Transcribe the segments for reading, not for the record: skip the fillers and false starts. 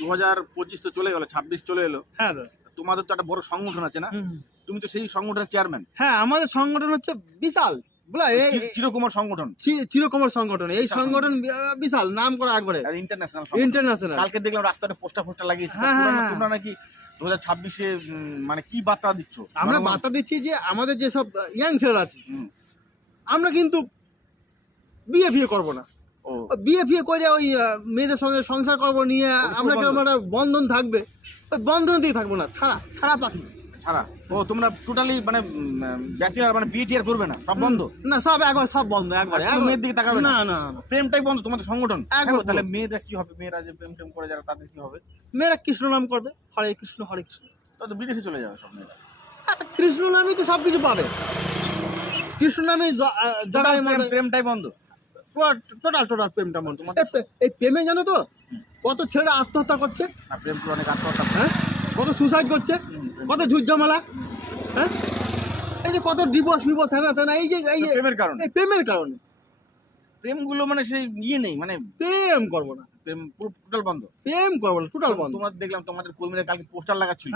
2025 তো চলে গেল, 26 চলে এলো। হ্যাঁ দাদা। তোমাদের তো একটা বড় সংগঠন আছে না? তুমি তো সেই সংগঠনের চেয়ারম্যান। হ্যাঁ, আমাদের সংগঠন হচ্ছে বিশাল, বুঝলা, চিরকুমার সংগঠন, চিরকুমার সংগঠন। এই সংগঠন বিশাল, নাম করা একবারে ইন্টারন্যাশনাল। ইন্টারন্যাশনাল। কালকে দেখলাম রাস্তাতে পোস্টার লাগিয়েছে। হ্যাঁ। তোমরা নাকি 2026-এ মানে কি বার্তা দিচ্ছ? আমরা বার্তা দিচ্ছি যে আমাদের যেসব ইয়াং ছেলেরা আছে, আমরা কিন্তু বিয়ে করবো না। বিয়ে করে ওই মেয়েদের সঙ্গে সংসার করবো নিয়ে আমরা কিরকম একটা বন্ধন থাকবে, ওই বন্ধন দিয়ে থাকবো না। ছাড়া পাখি ছাড়া। তোমরা টোটালি মানে ব্যাচেলার, মানে বিয়ে টিয়ার করবে না, সব বন্ধ না, সব একবার, সব বন্ধ একবারে। মেয়ের দিকে তাকাবে না, প্রেমটাই বন্ধ তোমাদের সংগঠন। তাহলে মেয়েরা কি হবে? মেয়েরা যে প্রেম করে যারা, তাদের কি হবে? মেয়েরা কৃষ্ণ নাম করবে, হরে কৃষ্ণ হরে কৃষ্ণ। তো বিদেশে চলে যাবে সব মেয়েরা। কৃষ্ণ নামই তো সবকিছু পাবে, কৃষ্ণ নামই প্রেমটাই বন্ধ, টোটাল প্রেমটা বন্ধ। এই প্রেমে জানো তো কত ছেলেরা আত্মহত্যা করছে? না, প্রেম করে অনেক আত্মহত্যা। হ্যাঁ, কত সুসাইড করছে, কত ঝুটঝামেলা। হ্যাঁ, এই যে কত ডিভোর্স হ্যাঁ, এই যে প্রেমের কারণে। প্রেমগুলো মানে সেই নেই, মানে প্রেম করবো না, প্রেম পুরো টোটাল বন্ধ। প্রেম করবো না, টোটাল বন্ধ। তোমার দেখলাম তোমাদের কর্মীরা কালকে পোস্টার লাগাচ্ছিল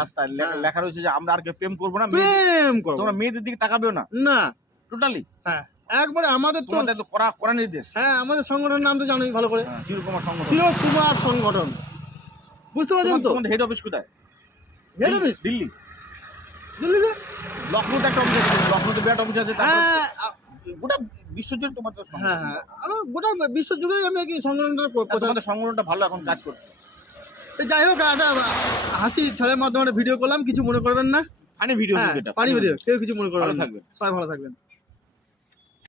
রাস্তায়, লেখা রয়েছে যে আমরা আর প্রেম করবো না, প্রেম করবো। তোমরা মেয়েদের দিকে তাকাবেও না, না টোটালি। হ্যাঁ, একবারে আমাদের তো করা নির্দেশ। হ্যাঁ, আমাদের সংগঠনের নাম তো জানোই ভালো করে, চিরকুমার সংগঠন। চিরকুমার সংগঠন, বুঝতে পারছেন তো? তোমাদের হেড অফিস কোথায়? হেড অফিস দিল্লিতে। লখনৌতে একটা অফিস আছে, লখনৌতে বিরাট অফিস আছে। হ্যাঁ, গোটা বিশ্বজুড়ে তোমাদের হ্যাঁ, আমি গোটা বিশ্ব জুড়ে আমি আর কি সংগঠনটা তোমাদের সংগঠনটা ভালো এখন কাজ করছে। যাই হোক, একটা হাসি ছেলের মাধ্যমে ভিডিও করলাম, কিছু মনে করবেন না। ফানি ভিডিও, পানি ভিডিও, কেউ কিছু মনে করবেন না। থাকবেন, সবাই ভালো থাকবেন।